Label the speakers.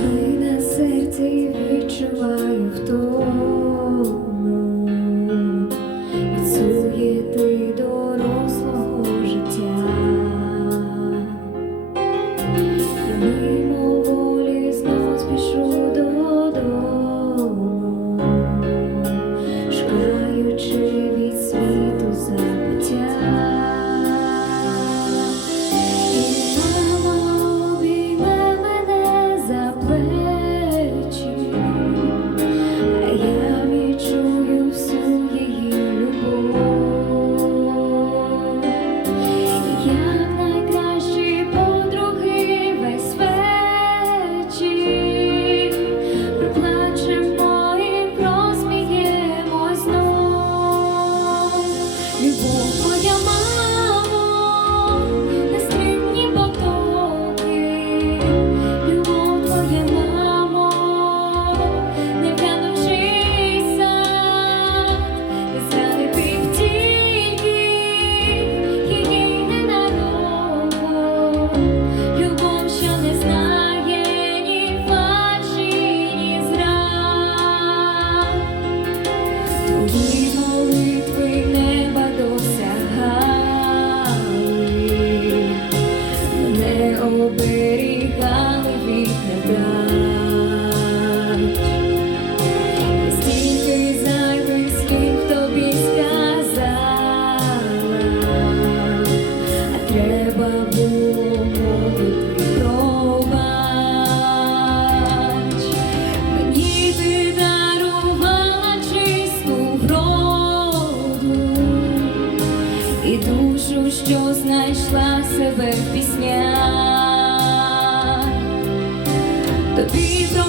Speaker 1: коли на серці відчуваю втому. 你不。оберігали від недач. Стільки тобі сказала, а треба було пробач. Мені ти дарувала чисту вроду і душу, що знайшла себе в піснях. Be